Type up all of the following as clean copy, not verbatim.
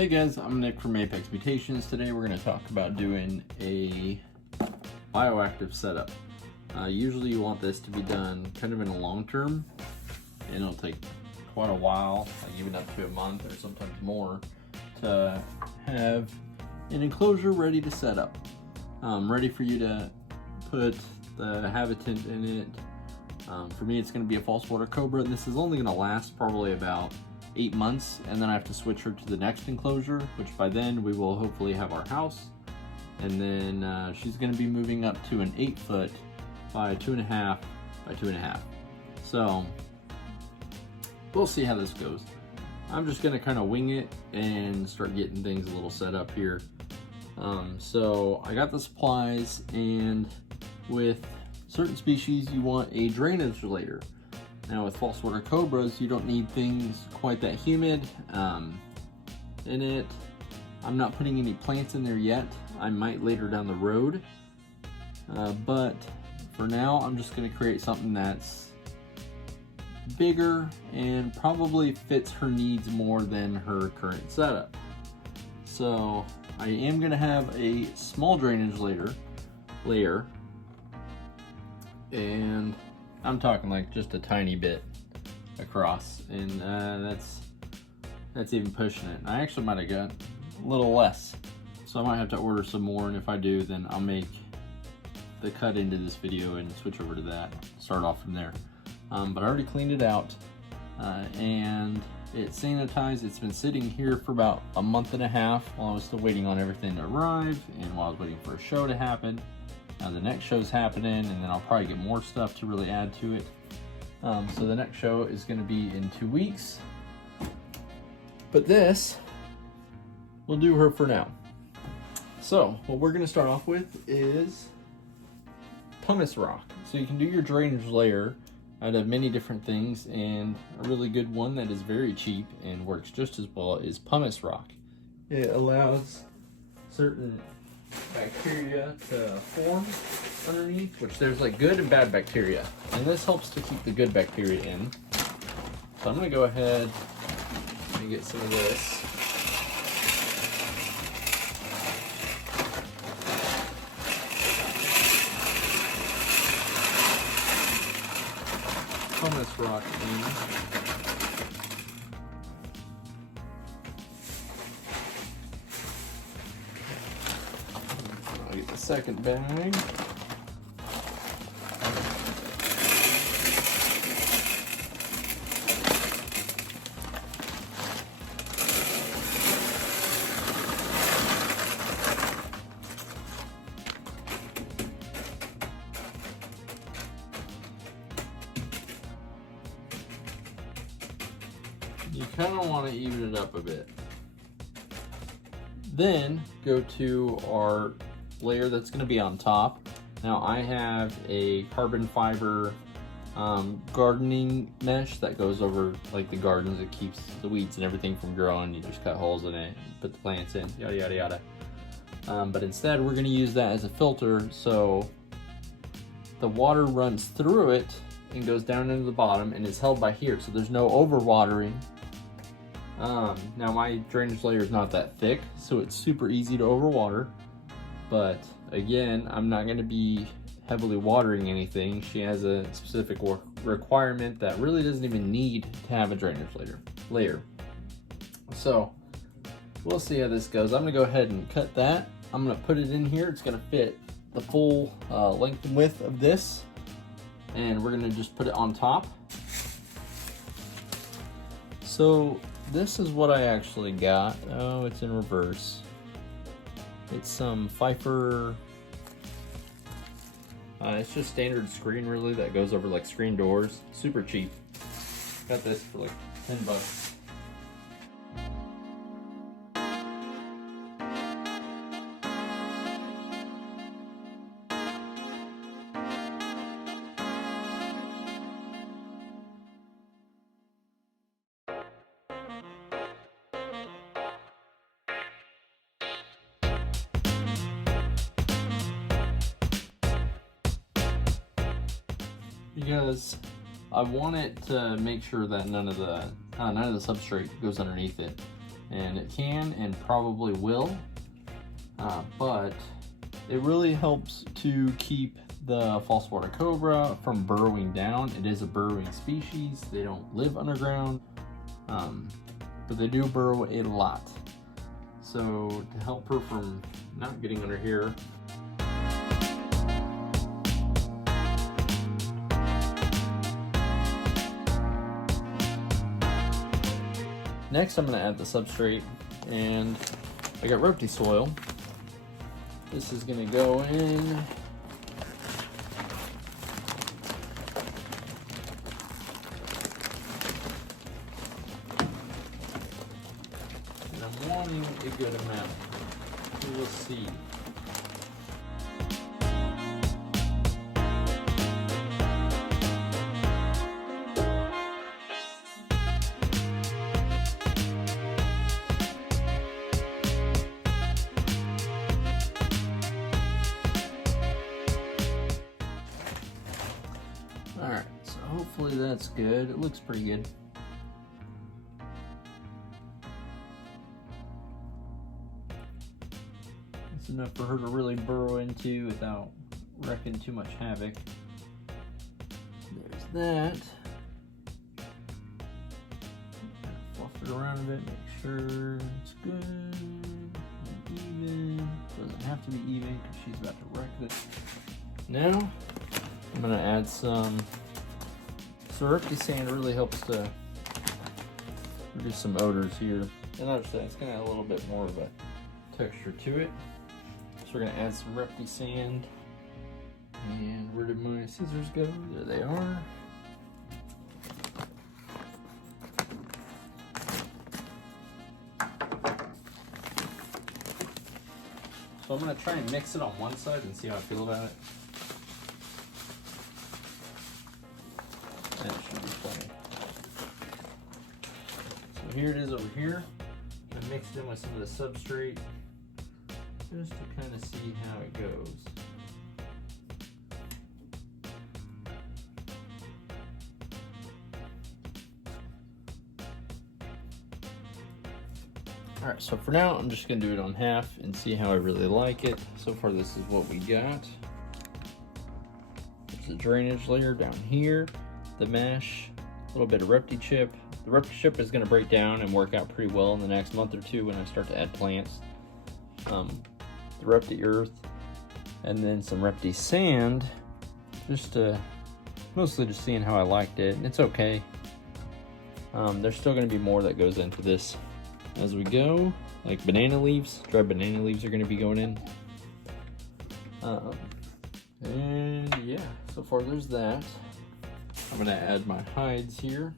Hey guys, I'm Nick from Apex Mutations. Today we're going to talk about doing a bioactive setup. Usually you want this to be done kind of in a long term, and it'll take quite a while, like even up to a month or sometimes more, to have an enclosure ready to set up. Ready for you to put the habitant in it. For me it's going to be a false water cobra. This is only going to last probably about 8 months, and then I have to switch her to the next enclosure, which by then we will hopefully have our house. And then she's going to be moving up to an 8 foot by 2.5 by 2.5. So we'll see how this goes. I'm just going to kind of wing it and start getting things a little set up here. So I got the supplies, and with certain species you want a drainage layer. Now with false water cobras, you don't need things quite that humid in it. I'm not putting any plants in there yet. I might later down the road. But for now, I'm just going to create something that's bigger and probably fits her needs more than her current setup. So I am going to have a small drainage layer, and I'm talking like just a tiny bit across, and that's even pushing it. I actually might have got a little less, so I might have to order some more, and if I do, then I'll make the cut into this video and switch over to that, start off from there. But I already cleaned it out, and it's sanitized. It's been sitting here for about a month and a half while I was still waiting on everything to arrive, and while I was waiting for a show to happen. The next show's happening, and then I'll probably get more stuff to really add to it. So the next show is going to be in 2 weeks. But this will do her for now. So what we're going to start off with is pumice rock. So you can do your drainage layer out of many different things, and a really good one that is very cheap and works just as well is pumice rock. It allows certain bacteria to form underneath, which there's like good and bad bacteria, and this helps to keep the good bacteria in. So I'm going to go ahead and get some of this. Pumice rock in. I'll get the second bag. You kind of want to even it up a bit. Then go to our layer that's going to be on top. Now I have a carbon fiber gardening mesh that goes over like the gardens. It keeps the weeds and everything from growing. You just cut holes in it, put the plants in, yada yada yada. But instead we're going to use that as a filter, so the water runs through it and goes down into the bottom and is held by here, so there's no overwatering. Now my drainage layer is not that thick, so it's super easy to overwater, but again, I'm not going to be heavily watering anything. She has a specific requirement that really doesn't even need to have a drainage layer. So we'll see how this goes. I'm going to go ahead and cut that. I'm going to put it in here. It's going to fit the full length and width of this, and we're going to just put it on top. So this is what I actually got. Oh, it's in reverse. It's some Pfeiffer. It's just standard screen really that goes over like screen doors. Super cheap. Got this for like 10 bucks. Because I want it to make sure that none of the substrate goes underneath it. and it can and probably will, but it really helps to keep the false water cobra from burrowing down. It is a burrowing species. They don't live underground, but they do burrow a lot. So to help her from not getting under here, next I'm going to add the substrate, and I got Repti soil. This is going to go in. And I'm wanting a good amount. We'll see. Alright, so hopefully that's good. It looks pretty good. It's enough for her to really burrow into without wreaking too much havoc. There's that. Fluff it around a bit, make sure it's good and even. Doesn't have to be even because she's about to wreck this. Now, I'm going to add some. So Repti sand really helps to reduce some odors here. And notice that it's going to add a little bit more of a texture to it. So we're going to add some Repti sand. And where did my scissors go? There they are. So I'm going to try and mix it on one side and see how I feel about it. That should be plenty. So here it is over here. I mixed in with some of the substrate just to kind of see how it goes. Alright, so for now I'm just going to do it on half and see how I really like it. So far this is what we got. There's a drainage layer down here. The mesh, a little bit of Repti chip. The Repti chip is going to break down and work out pretty well in the next month or two when I start to add plants. The Repti earth, and then some Repti sand, just mostly just seeing how I liked it. It's okay. There's still going to be more that goes into this as we go, like banana leaves. Dried banana leaves are going to be going in. And yeah, so far there's that. I'm going to add my hides here.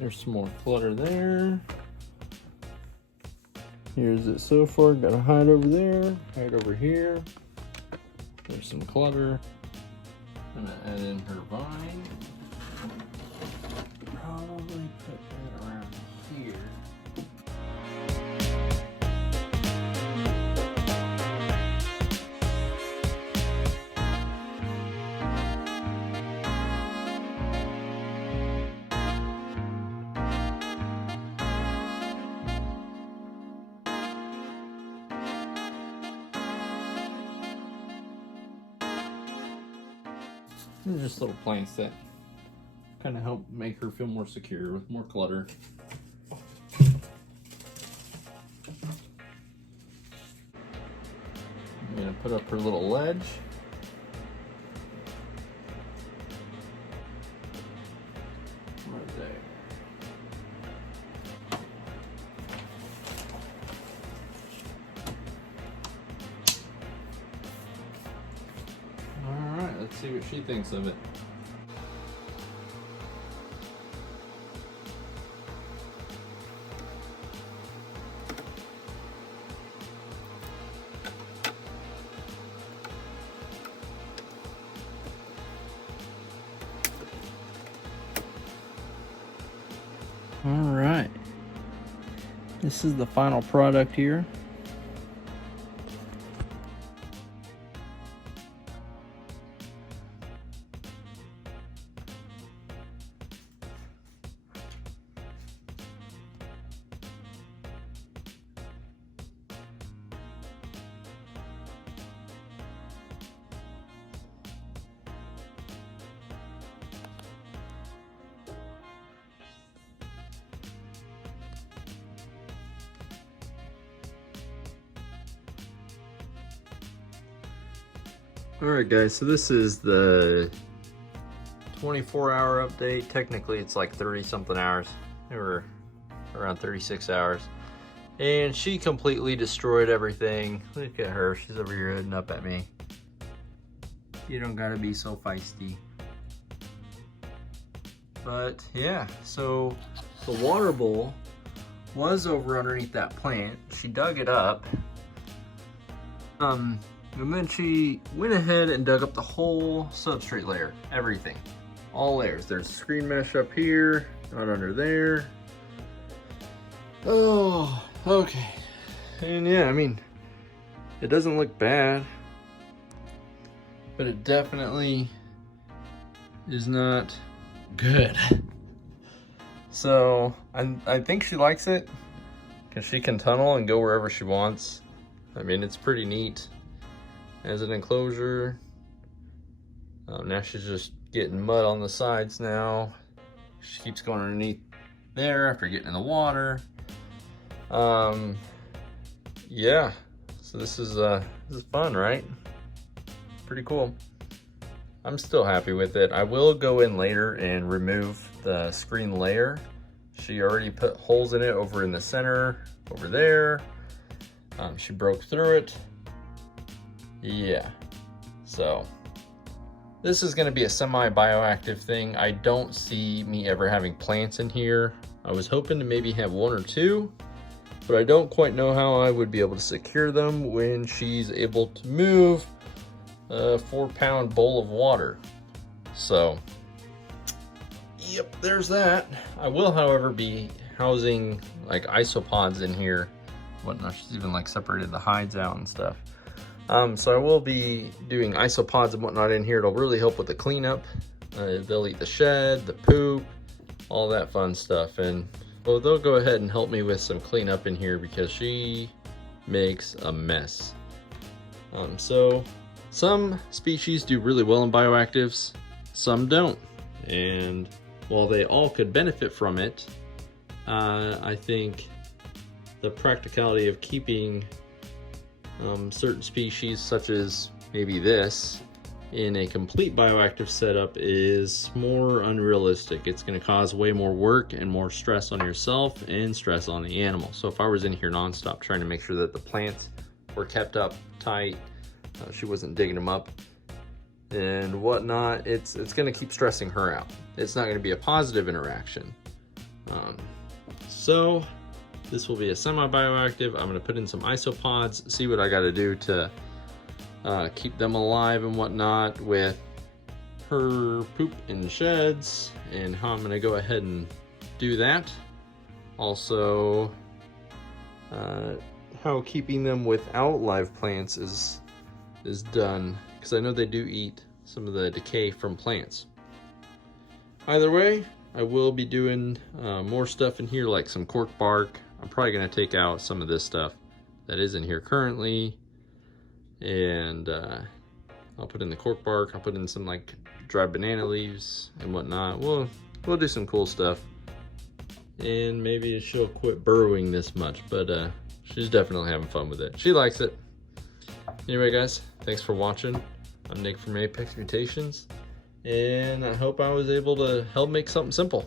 There's some more clutter there. Here's it so far. Got a hide over there, hide over here. There's some clutter. I'm gonna add in her vine. Probably put that around here. And just little plants that kind of help make her feel more secure with more clutter. I'm gonna put up her little ledge. Right there. Let's see what she thinks of it. This is the final product here. Alright guys, so this is the 24-hour update. Technically it's like 30 something hours. They were around 36 hours. And she completely destroyed everything. Look at her, she's over here heading up at me. You don't gotta be so feisty. But yeah, so the water bowl was over underneath that plant. She dug it up. And then she went ahead and dug up the whole substrate layer, everything, all layers. There's screen mesh up here, not under there. Oh, okay. And yeah, I mean, it doesn't look bad, but it definitely is not good. So I think she likes it because she can tunnel and go wherever she wants. I mean, it's pretty neat as an enclosure. Now she's just getting mud on the sides now. She keeps going underneath there after getting in the water. Yeah, so this is fun, right? Pretty cool. I'm still happy with it. I will go in later and remove the screen layer. She already put holes in it over in the center, over there. She broke through it. Yeah, so this is going to be a semi-bioactive thing. I don't see me ever having plants in here. I was hoping to maybe have one or two, but I don't quite know how I would be able to secure them when she's able to move a 4-pound bowl of water. So, yep, there's that. I will, however, be housing like isopods in here. Whatnot. She's even like separated the hides out and stuff. So I will be doing isopods and whatnot in here. It'll really help with the cleanup. They'll eat the shed, the poop, all that fun stuff. And well, they'll go ahead and help me with some cleanup in here because she makes a mess. So some species do really well in bioactives, some don't. And while they all could benefit from it, I think the practicality of keeping certain species, such as maybe this, in a complete bioactive setup is more unrealistic. It's going to cause way more work and more stress on yourself and stress on the animal. So if I was in here nonstop trying to make sure that the plants were kept up tight, she wasn't digging them up and whatnot, it's going to keep stressing her out. It's not going to be a positive interaction. So this will be a semi-bioactive. I'm going to put in some isopods, see what I got to do to keep them alive and whatnot with her poop in sheds, and how I'm going to go ahead and do that. Also, how keeping them without live plants is done, because I know they do eat some of the decay from plants. Either way, I will be doing more stuff in here, like some cork bark. I'm probably going to take out some of this stuff that is in here currently, and I'll put in the cork bark. I'll put in some like dried banana leaves and whatnot. We'll do some cool stuff, and maybe she'll quit burrowing this much, but she's definitely having fun with it. She likes it. Anyway guys, thanks for watching. I'm Nick from Apex Mutations, and I hope I was able to help make something simple.